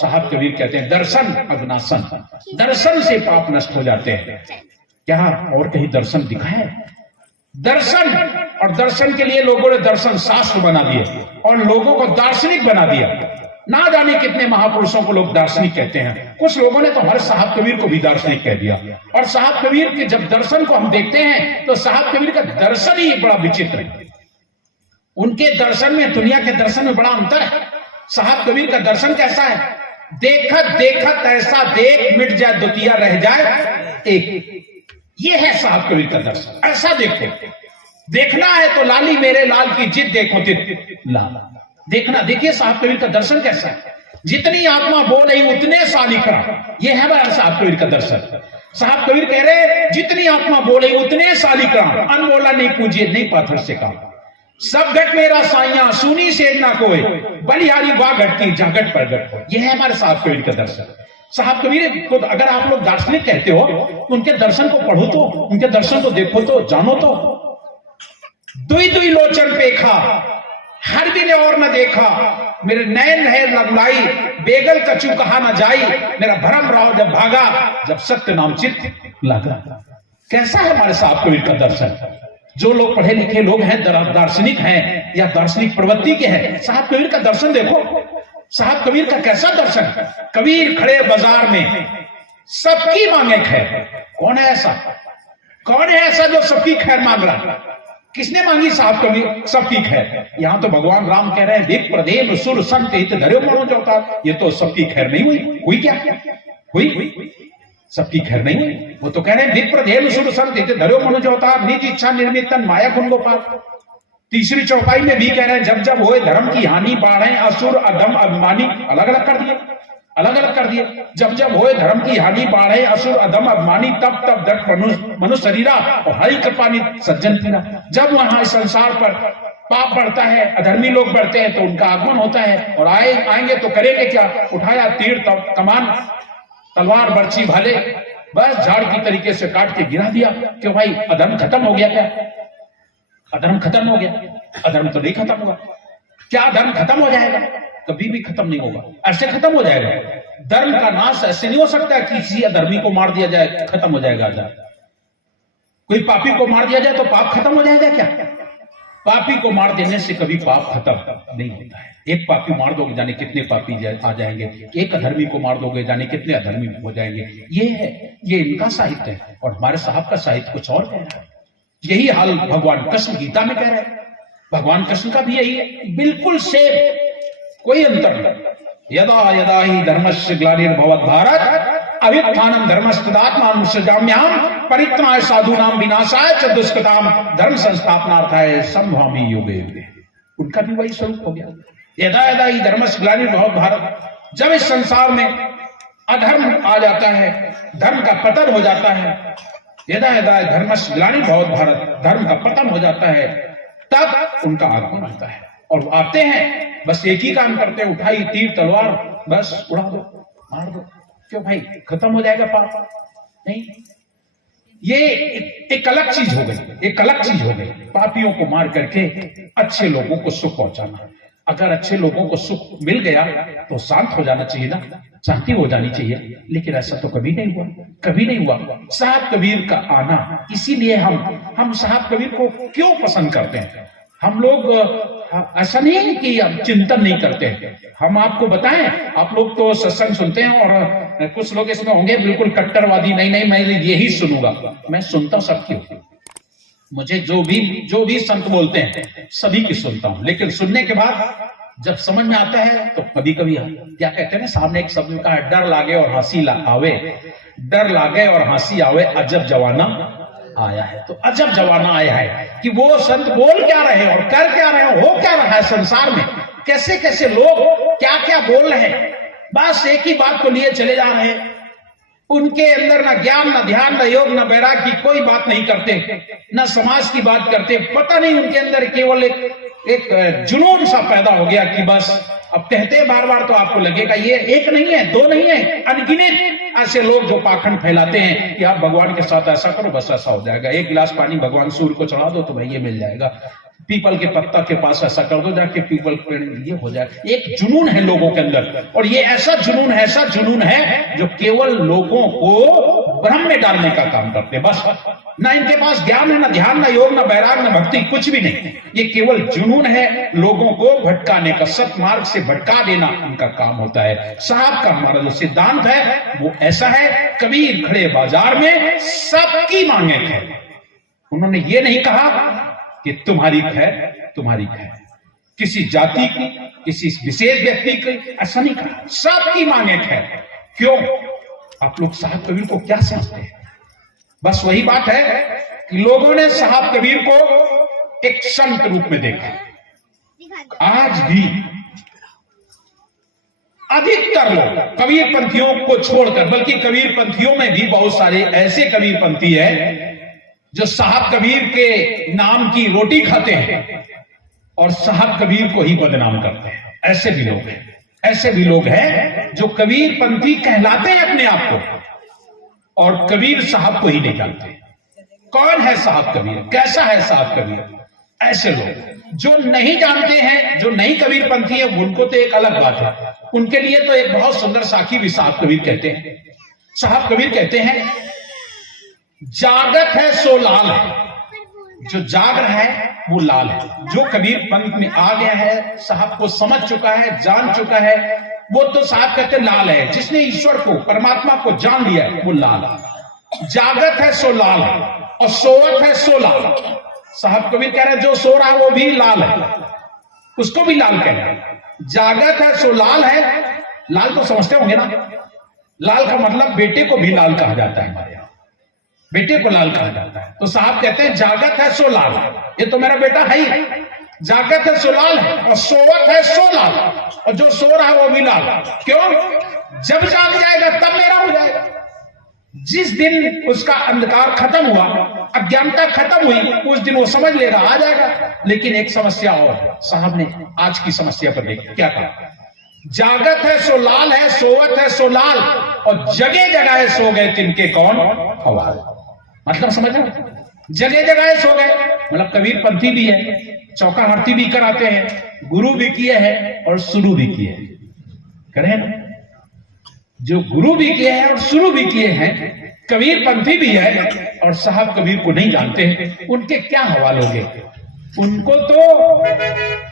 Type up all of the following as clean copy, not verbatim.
साहब कबीर कहते हैं दर्शन अग्नासन, दर्शन से पाप नष्ट हो जाते हैं। क्या और कहीं दर्शन दिखा है? दर्शन, और दर्शन के लिए लोगों ने दर्शन शास्त्र बना दिए और लोगों को दार्शनिक बना दिया। ना जाने कितने महापुरुषों को लोग दार्शनिक कहते हैं। कुछ लोगों ने तो हमारे साहब कबीर को भी दार्शनिक कह दिया। और साहब कबीर के जब दर्शन को हम देखते हैं तो साहब कबीर का दर्शन ही बड़ा विचित्र है। उनके दर्शन में दुनिया के दर्शन में बड़ा अंतर है। साहब कबीर का दर्शन कैसा है? देखत देखत ऐसा देख, मिट जाए द्वितीय रह जाए एक। ये है साहब कबीर का दर्शन। ऐसा देखो, देखना है तो लाली मेरे लाल की जिद देखो तित लाल। देखना, देखिए साहब कबीर का दर्शन कैसा है। जितनी आत्मा बोले उतने सालिकरा, ये है हमारा साहब कबीर का दर्शन। साहब कबीर कह रहे जितनी आत्मा बोले उतने सालिकरा, अनबोला नहीं पूजिए नहीं पाथर से काम। सब घट मेरा साइया सुनी से ना कोई, बलिहारी वाह घट की जागट प्रगट हो। यह है हमारे साहब कबीर का दर्शन। साहब कबीर को अगर आप लोग दार्शनिक कहते हो तो उनके दर्शन को पढ़ो तो, उनके दर्शन को देखो तो, जानो तो। दुई दुई लोचन पेखा हर दिन और न देखा, मेरे नयन है लगलाई बेगल कचू कहा न जाई, मेरा भरम राव जब भागा जब सत्य नाम चित्त लगा। कैसा है हमारे साहब कबीर का दर्शन? जो लोग पढ़े लिखे लोग हैं, दार्शनिक हैं या दार्शनिक प्रवृत्ति के हैं, साहब कबीर का दर्शन देखो। साहब कबीर का कैसा दर्शन? कबीर खड़े बाजार में सबकी मांगे खैर। कौन है ऐसा? कौन है ऐसा जो सबकी खैर मांग रहा? किसने मांगी साहब कबीर सबकी खैर? यहां तो भगवान राम कह रहे हैं विप्र देव सुर संत हित धर्यो मनो चौथा। ये तो सबकी खैर नहीं हुई। हुई क्या? हुई सबकी खैर नहीं हुई। वो तो कह रहे हैं विप्र देव सुर संत हित धर्यो मनो चौथा, निज इच्छा निर्मितन माया गुण गोपाल। तीसरी चौपाई में भी कह रहे हैं जब जब होए धर्म की हानि, बाढ़े असुर अधम अभिमानी। अलग अलग कर दिए, अलग अलग कर दिए। जब जब होए धर्म की हानि, बाढ़े असुर अधम अभिमानी, तब तब दर्प मनुष्य शरीरा और हरि कृपानी सज्जन पीरा। जब वहां संसार पर पाप बढ़ता है, अधर्मी लोग बढ़ते हैं तो उनका आगमन होता है। और आएंगे तो करेंगे क्या? उठाया तीर कमान तलवार बर्छी भाले, बस झाड़ की तरीके से काट के गिरा दिया। क्यों भाई? अधर्म खत्म हो गया क्या? अधर्म खत्म हो गया? अधर्म तो नहीं खत्म हुआ। क्या अधर्म खत्म हो जाएगा? कभी भी खत्म नहीं होगा। ऐसे खत्म हो जाएगा? धर्म का नाश ऐसे नहीं हो सकता कि किसी अधर्मी को मार दिया जाए खत्म हो जाएगा अधर्म। कोई पापी को मार दिया जाए तो पाप खत्म हो जाएगा क्या? पापी को मार देने से कभी पाप खत्म नहीं होता है। एक पापी मार दोगे जाने कितने पापी आ जाएंगे, एक अधर्मी को मार दोगे जाने कितने अधर्मी हो जाएंगे। ये है, ये इनका साहित्य है। और हमारे साहब का साहित्य कुछ और कह रहा है। यही हाल भगवान कृष्ण गीता में कह रहे हैं। भगवान कृष्ण का भी यही है, बिल्कुल सेम, कोई अंतर नहीं। यदा यदा ही धर्मस्य ग्लानिर्भवत् भारत अभ्युत्थानं धर्मस्तदात्मानं सृजाम्यहं परित्राणाय साधूनां विनाशाय च दुष्कृतां धर्म संस्थापनार्थाय संभवामि युगे युगे। उनका भी वही स्वरूप हो गया। यदा यदा ही धर्मस्य ग्लानिर्भवत् भारत, जब इस संसार में अधर्म आ जाता है, धर्म का पतन हो जाता है, यदा यदा धर्मस्य ग्लानिर्भवत् भारत, धर्म का पतन हो जाता है, तब उनका आगमन आता है। और आते हैं बस एक ही काम करते हैं, उठाई तीर तलवार, बस उड़ा दो, मार दो। क्यों भाई? खत्म हो जाएगा पाप? नहीं, ये एक अलग चीज हो गई, एक अलग चीज हो गई। पापियों को मार करके अच्छे लोगों को सुख पहुंचाना। अगर अच्छे लोगों को सुख मिल गया तो शांत हो जाना चाहिए ना, शांति हो जानी चाहिए। लेकिन ऐसा तो कभी नहीं हुआ, कभी नहीं हुआ। साहब कबीर का आना, इसीलिए हम साहब कबीर को क्यों पसंद करते हैं? हम लोग ऐसा नहीं है कि हम चिंतन नहीं करते हैं। हम आपको बताएं, आप लोग तो सत्संग सुनते हैं और कुछ लोग इसमें होंगे बिल्कुल कट्टरवादी, नहीं नहीं मैं यही सुनूंगा। मैं सुनता सबकी हूँ। मुझे जो भी संत बोलते हैं सभी की सुनता हूं। लेकिन सुनने के बाद जब समझ में आता है तो कभी कभी क्या कहते हैं ना, सामने एक शब्द का डर लागे और हंसी आवे, डर लागे और हंसी आवे, अजब जमाना आया है। तो अजब जमाना आया है कि वो संत बोल क्या रहे और कर क्या रहे, हो क्या रहा है संसार में, कैसे कैसे लोग क्या क्या बोल रहे हैं, बस एक ही बात को लिए चले जा रहे हैं। उनके अंदर ना ज्ञान, ना ध्यान, ना योग, ना वैराग की कोई बात नहीं करते, ना समाज की बात करते। पता नहीं उनके अंदर केवल एक जुनून सा पैदा हो गया कि बस अब कहते बार बार तो आपको लगेगा ये एक नहीं है, दो नहीं है, अनगिनत ऐसे लोग जो पाखंड फैलाते हैं कि आप भगवान के साथ ऐसा करो बस ऐसा हो जाएगा। एक गिलास पानी भगवान सूर्य को चढ़ा दो तो भाई ये मिल जाएगा। पीपल के पत्ता के पास ऐसा कर दो जाके, पीपल के पेड़ ये हो जाए। एक जुनून है लोगों के अंदर, और ये ऐसा जुनून है जो केवल लोगों को भ्रम में डालने का काम करते हैं। बस ना इनके पास ज्ञान है, ना ध्यान, ना योग, ना वैराग, ना भक्ति, कुछ भी नहीं। ये केवल जुनून है, लोगों को भटकाने का, सतमार्ग से भटका देना इनका काम होता है। साहब का हमारा जो सिद्धांत है वो ऐसा है, कबीर खड़े बाजार में सबकी मांगे थे। उन्होंने ये नहीं कहा कि तुम्हारी खैर तुम्हारी खैर, किसी जाति की, किसी विशेष व्यक्ति की, ऐसा नहीं कहा, सबकी मांगे खैर। क्यों? आप लोग साहब कबीर को क्या समझते हैं? बस वही बात है कि लोगों ने साहब कबीर को एक संत रूप में देखा। आज भी अधिकतर लोग कबीर पंथियों को छोड़कर, बल्कि कबीर पंथियों में भी बहुत सारे ऐसे कबीर पंथी है जो साहब कबीर के नाम की रोटी खाते हैं और साहब कबीर को ही बदनाम करते हैं। ऐसे भी लोग हैं, ऐसे भी लोग हैं जो कबीर पंथी कहलाते हैं अपने आप को, और कबीर साहब को ही नहीं जानते। कौन है साहब कबीर, कैसा है साहब कबीर? ऐसे लोग जो नहीं जानते हैं, जो नहीं कबीर पंथी है, उनको तो एक अलग बात है। उनके लिए तो एक बहुत सुंदर साखी भी साहब कबीर कहते हैं। साहब कबीर कहते हैं, जागत है सो लाल है। जो जाग रहा है वो लाल है। जो कबीर पंथ में आ गया है, साहब को समझ चुका है, जान चुका है, वो तो साहब कहते लाल है। जिसने ईश्वर को, परमात्मा को जान लिया है, वो लाल है। जागत है सो लाल है और सोवत है सो लाल। साहब कबीर कह रहे हैं जो सो रहा है वो भी लाल है, उसको भी लाल कह रहे हैं। जागत है सो लाल है। लाल तो समझते होंगे ना, लाल का मतलब बेटे को भी लाल कहा जाता है हमारे यहाँ, बेटे को लाल कहा जाता है। तो साहब कहते हैं जागत है सो लाल, ये तो मेरा बेटा है ही। जागत है सो लाल है और सोवत है सो लाल, और जो सो रहा है वो भी लाल। क्यों? जब जाग जाएगा तब मेरा हो जाएगा। जिस दिन उसका अंधकार खत्म हुआ, अज्ञानता खत्म हुई, उस दिन वो समझ लेगा, आ जाएगा। लेकिन एक समस्या और, साहब ने आज की समस्या पर देखा, क्या कहा? जागत है सो लाल है, सोवत है सो लाल, और जगह जगह सो गए तिनके कौन हवाल। मतलब समझ रहे? जगह जगह सो गए, मतलब कबीर पंथी भी है, चौका आरती भी कराते हैं, गुरु भी किए हैं और शुरू भी किए हैं, करें ना? जो गुरु भी किए हैं और शुरू भी किए हैं, कबीर पंथी भी है और साहब कबीर को नहीं जानते हैं, उनके क्या हवाल होंगे? उनको तो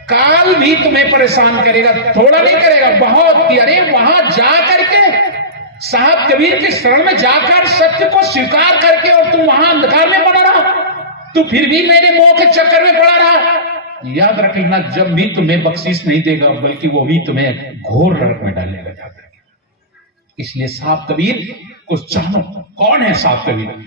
काल भी तुम्हें परेशान करेगा, थोड़ा नहीं करेगा, बहुत। कि अरे वहां जा करके साहब कबीर के शरण में जाकर सत्य को स्वीकार करके, और तुम वहां अंधकार में पड़ा रहा, तू फिर भी मेरे मोह के चक्कर में पड़ा रहा। याद रख लेना, जब भी तुम्हें बख्शीश नहीं देगा, बल्कि वो भी तुम्हें घोर नरक में डालेगा। इसलिए साहब कबीर को जानो, कौन है साहब कबीर?